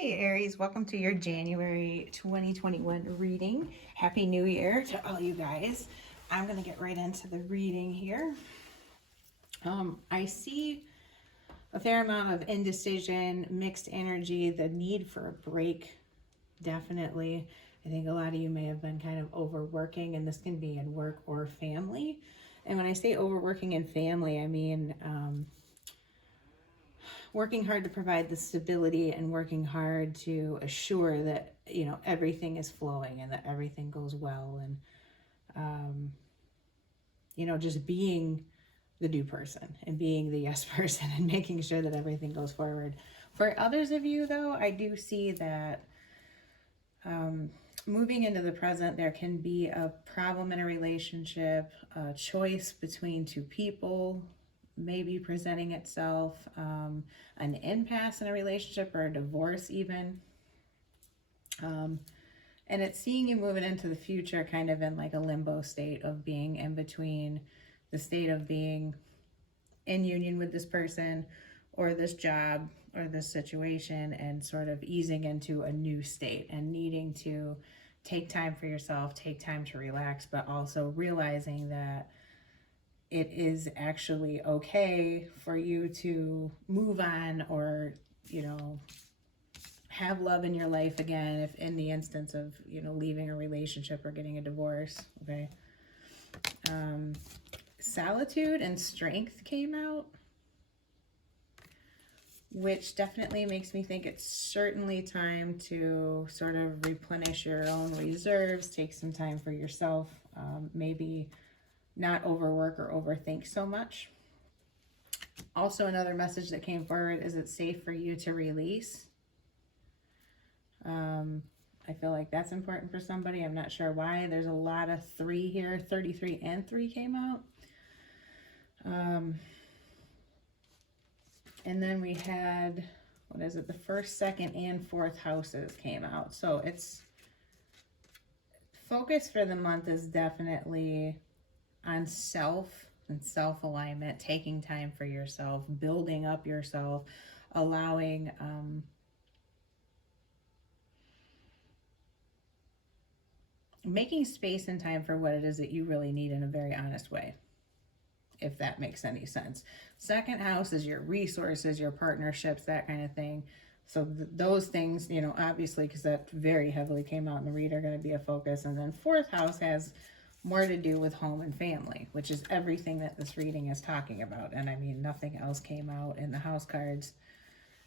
Hey Aries, welcome to your January 2021 reading. Happy New Year to all you guys. I'm going to get right into the reading here. I see a fair amount of indecision, mixed energy, the need for a break, definitely. I think a lot of you may have been kind of overworking, and this can be in work or family. And when I say overworking in family, I mean working hard to provide the stability and working hard to assure that everything is flowing and that everything goes well, and just being the do person and being the yes person and making sure that everything goes forward. For others of you though, I do see that moving into the present, there can be a problem in a relationship, a choice between two people maybe presenting itself, an impasse in a relationship or a divorce even. And it's seeing you moving into the future kind of in like a limbo state of being in between the state of being in union with this person or this job or this situation, and sort of easing into a new state and needing to take time for yourself, take time to relax, but also realizing that it is actually okay for you to move on, or have love in your life again, if in the instance of leaving a relationship or getting a divorce. Okay. Solitude and strength came out, which definitely makes me think it's certainly time to sort of replenish your own reserves, take some time for yourself, maybe not overwork or overthink so much. Also, another message that came forward is it's safe for you to release. I feel like that's important for somebody. I'm not sure why. There's a lot of 3 here. 33 and 3 came out. And then we had, what is it? The 1st, 2nd, and 4th houses came out. So it's focus for the month is definitely on self and self-alignment, taking time for yourself, building up yourself, allowing making space and time for what it is that you really need in a very honest way, if that makes any sense. 2nd house is your resources, your partnerships, that kind of thing. So those things, obviously, because that very heavily came out in the read, are going to be a focus. And then 4th house has more to do with home and family, which is everything that this reading is talking about. And I mean, nothing else came out in the house cards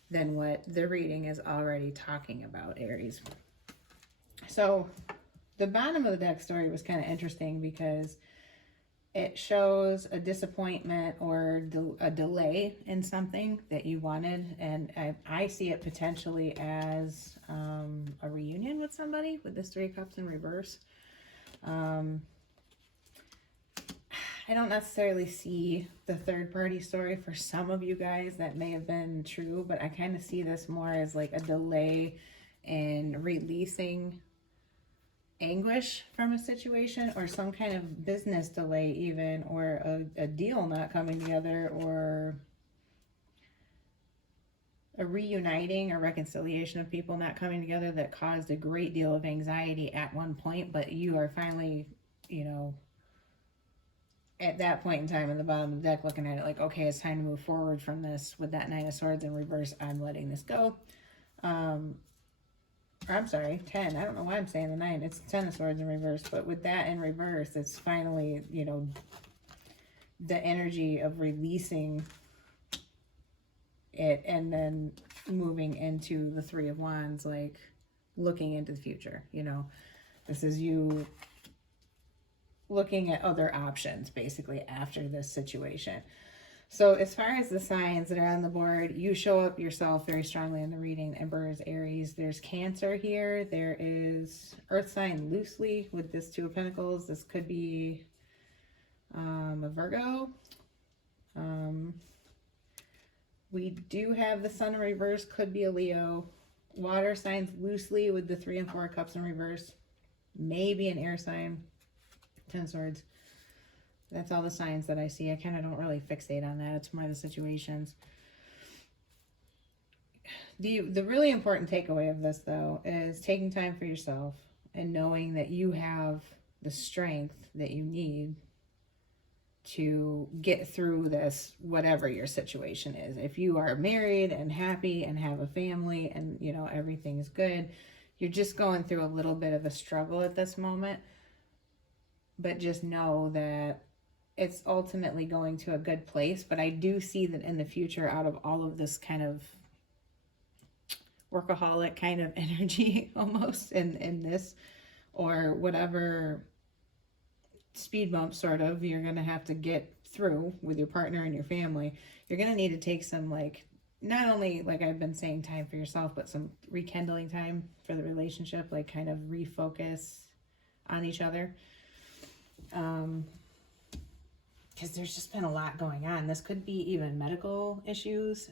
than what the reading is already talking about, Aries. So the bottom of the deck story was kind of interesting because it shows a disappointment or a delay in something that you wanted. And I see it potentially as a reunion with somebody with this 3 of Cups in reverse. I don't necessarily see the third party story. For some of you guys that may have been true, but I kind of see this more as like a delay in releasing anguish from a situation, or some kind of business delay even, or a deal not coming together, or a reuniting or reconciliation of people not coming together that caused a great deal of anxiety at one point, but you are finally, at that point in time in the bottom of the deck looking at it like, okay, it's time to move forward from this. With that 9 of Swords in reverse, I'm letting this go. I'm sorry, 10. I don't know why I'm saying the 9. It's 10 of Swords in reverse. But with that in reverse, it's finally, the energy of releasing it and then moving into the 3 of Wands, like looking into the future. This is you looking at other options basically after this situation. So as far as the signs that are on the board, you show up yourself very strongly in the reading. Emperor is Aries. There's Cancer here. There is Earth sign loosely with this 2 of Pentacles. This could be a Virgo. We do have the Sun in reverse. Could be a Leo. Water signs loosely with the 3 and 4 of Cups in reverse. Maybe an air sign. 10 of Swords. That's all the signs that I see. I kind of don't really fixate on that. It's more the situations. The really important takeaway of this, though, is taking time for yourself and knowing that you have the strength that you need to get through this, whatever your situation is. If you are married and happy and have a family and, you know, everything's good, you're just going through a little bit of a struggle at this moment. But just know that it's ultimately going to a good place. But I do see that in the future, out of all of this kind of workaholic kind of energy almost in this, or whatever speed bump sort of you're going to have to get through with your partner and your family, you're going to need to take some, like, not only, like I've been saying, time for yourself, but some rekindling time for the relationship, like kind of refocus on each other. Because there's just been a lot going on. This could be even medical issues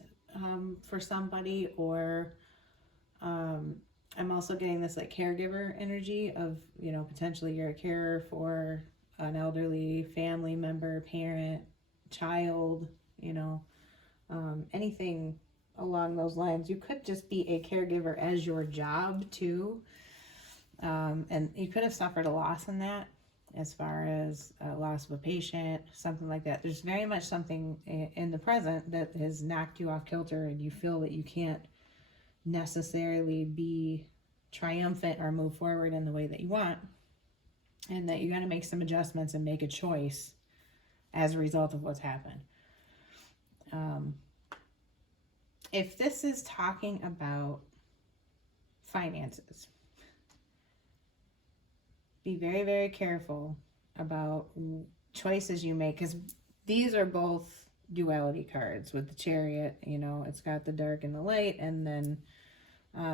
for somebody, or I'm also getting this like caregiver energy of, you know, potentially you're a carer for an elderly family member, parent, child, you know, anything along those lines. You could just be a caregiver as your job too. And you could have suffered a loss in that, as far as a loss of a patient, something like that. There's very much something in the present that has knocked you off kilter, and you feel that you can't necessarily be triumphant or move forward in the way that you want, and that you got to make some adjustments and make a choice as a result of what's happened. If this is talking about finances, be very, very careful about choices you make, because these are both duality cards. With the Chariot, you know, it's got the dark and the light, and then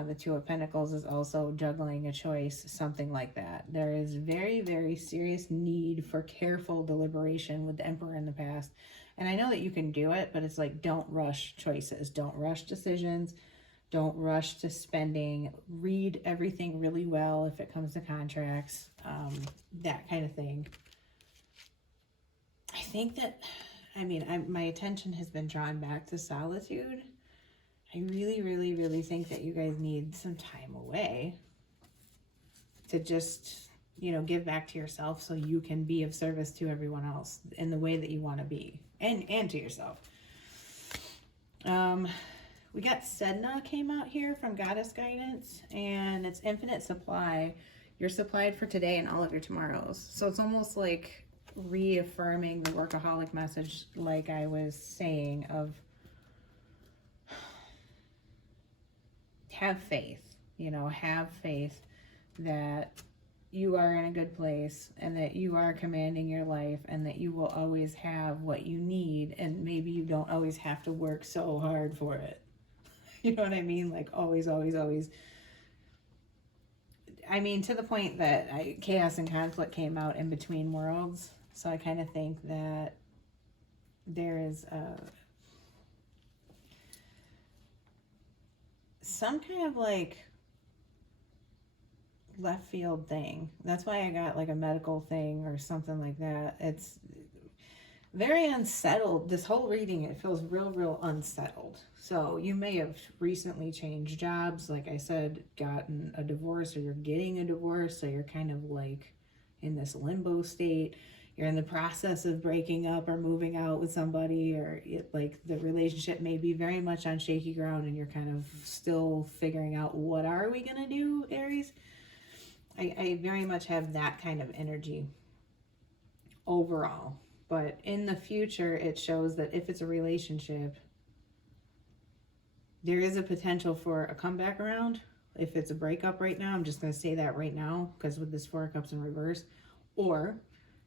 the Two of Pentacles is also juggling a choice, something like that. There is very, very serious need for careful deliberation with the Emperor in the past. And I know that you can do it, but it's like, don't rush choices. Don't rush decisions. Don't rush to spending. Read everything really well if it comes to contracts, that kind of thing. I think that, my attention has been drawn back to solitude. I really, really, really think that you guys need some time away to just, you know, give back to yourself so you can be of service to everyone else in the way that you want to be, and to yourself. We got Sedna came out here from Goddess Guidance, and it's infinite supply. You're supplied for today and all of your tomorrows. So it's almost like reaffirming the workaholic message, like I was saying, of have faith, you know, have faith that you are in a good place, and that you are commanding your life, and that you will always have what you need, and maybe you don't always have to work so hard for it. You know what I mean? Like, always, always, always. I mean, to the point that chaos and conflict came out in Between Worlds. So I kind of think that there is some kind of like left field thing. That's why I got like a medical thing or something like that. It's very unsettled. This whole reading, it feels real, real unsettled. So you may have recently changed jobs, like I said, gotten a divorce, or you're getting a divorce. So you're kind of like in this limbo state. You're in the process of breaking up or moving out with somebody, or like the relationship may be very much on shaky ground, and you're kind of still figuring out, what are we going to do, Aries? I very much have that kind of energy overall. But in the future, it shows that if it's a relationship, there is a potential for a comeback around. If it's a breakup right now, I'm just going to say that right now, because with this Four of Cups in reverse, or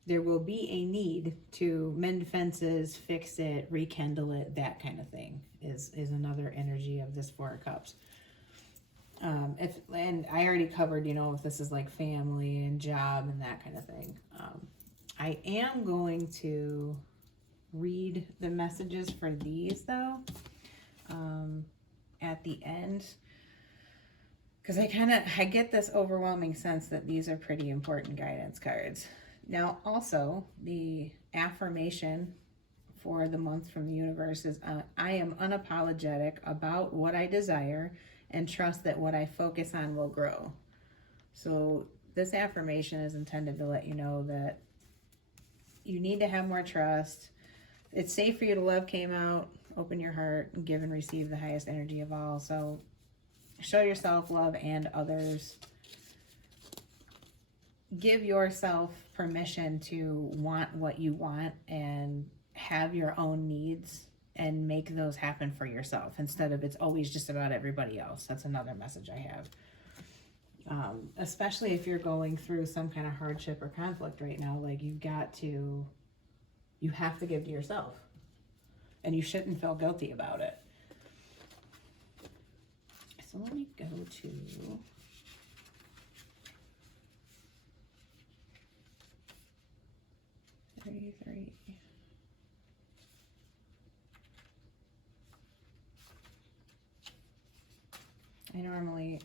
there will be a need to mend fences, fix it, rekindle it, that kind of thing is another energy of this Four of Cups. And I already covered, you know, if this is like family and job and that kind of thing. I am going to read the messages for these, though, at the end, because I get this overwhelming sense that these are pretty important guidance cards. Now, also, the affirmation for the month from the universe is I am unapologetic about what I desire and trust that what I focus on will grow. So this affirmation is intended to let you know that you need to have more trust. It's safe for you to love came out. Open your heart and give and receive the highest energy of all. So show yourself love and others. Give yourself permission to want what you want and have your own needs and make those happen for yourself instead of it's always just about everybody else. That's another message I have. Especially if you're going through some kind of hardship or conflict right now, like you have to give to yourself and you shouldn't feel guilty about it. So let me go to 33. I normally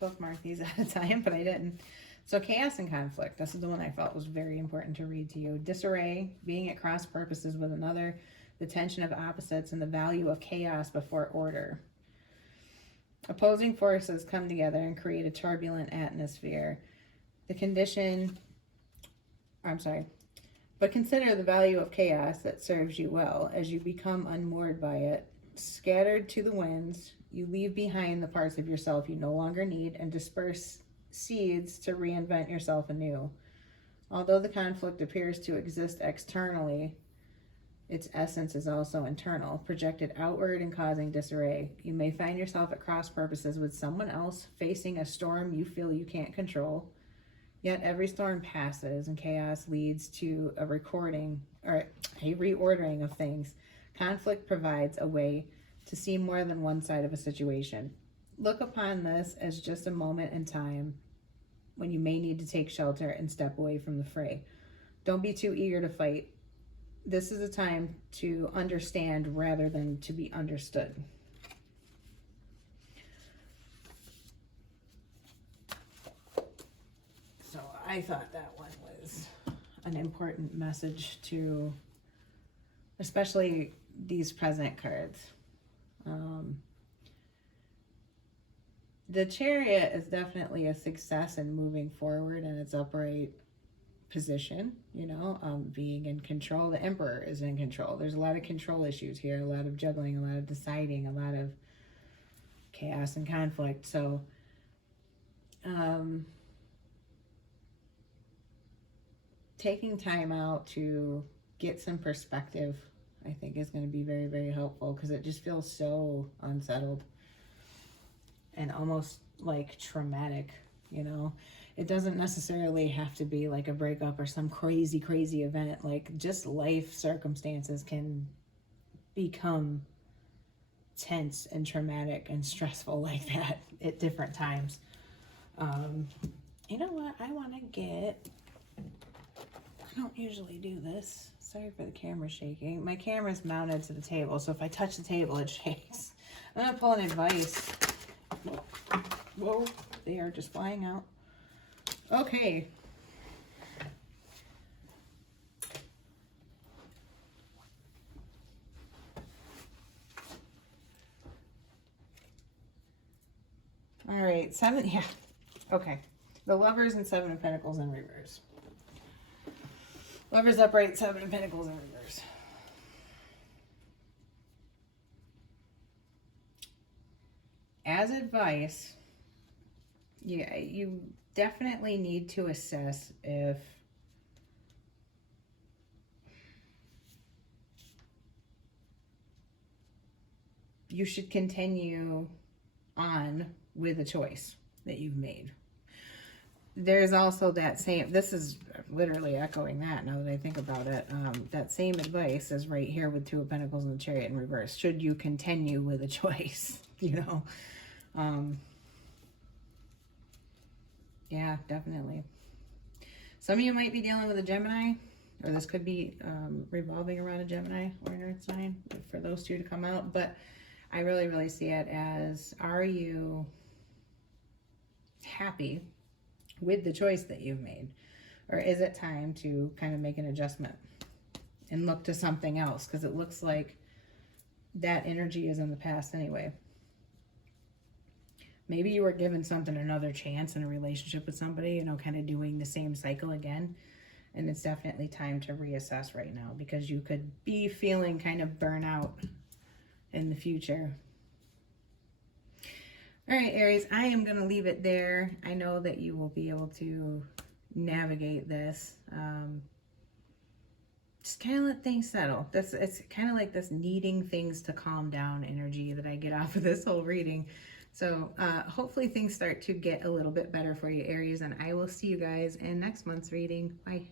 bookmark these at a time, but I didn't. So chaos and conflict. This is the one I felt was very important to read to you. Disarray, being at cross purposes with another, the tension of opposites, and the value of chaos before order. Opposing forces come together and create a turbulent atmosphere. But consider the value of chaos that serves you well as you become unmoored by it. Scattered to the winds, you leave behind the parts of yourself you no longer need and disperse seeds to reinvent yourself anew. Although the conflict appears to exist externally, its essence is also internal, projected outward and causing disarray. You may find yourself at cross purposes with someone else, facing a storm you feel you can't control. Yet every storm passes and chaos leads to a reordering of things. Conflict provides a way to see more than one side of a situation. Look upon this as just a moment in time when you may need to take shelter and step away from the fray. Don't be too eager to fight. This is a time to understand rather than to be understood. So I thought that one was an important message to, especially these present cards. The Chariot is definitely a success in moving forward in its upright position, being in control. The Emperor is in control. There's a lot of control issues here, a lot of juggling, a lot of deciding, a lot of chaos and conflict. So taking time out to get some perspective, I think, is going to be very, very helpful, because it just feels so unsettled and almost like traumatic. It doesn't necessarily have to be like a breakup or some crazy, crazy event. Like, just life circumstances can become tense and traumatic and stressful like that at different times. You know what? I don't usually do this. Sorry for the camera shaking. My camera's mounted to the table, so if I touch the table, it shakes. I'm gonna pull an advice. Whoa, they are just flying out. Okay. All right, 7, yeah. Okay. The Lovers and 7 of Pentacles in reverse. Lovers upright, 7 of Pentacles in reverse. As advice, yeah, you definitely need to assess if you should continue on with a choice that you've made. There's also that same, this is literally echoing that now that I think about it, that same advice is right here with 2 of Pentacles and the Chariot in reverse. Should you continue with a choice, yeah, definitely. Some of you might be dealing with a Gemini, or this could be revolving around a Gemini or an Earth sign for those 2 to come out. But I really, really see it as, are you happy with the choice that you've made? Or is it time to kind of make an adjustment and look to something else, because it looks like that energy is in the past anyway. Maybe you were given something another chance in a relationship with somebody, you know, kind of doing the same cycle again. And it's definitely time to reassess right now, because you could be feeling kind of burnout in the future. All right, Aries, I am going to leave it there. I know that you will be able to navigate this. Just kind of let things settle. It's kind of like this needing things to calm down energy that I get off of this whole reading. So hopefully things start to get a little bit better for you, Aries, and I will see you guys in next month's reading. Bye.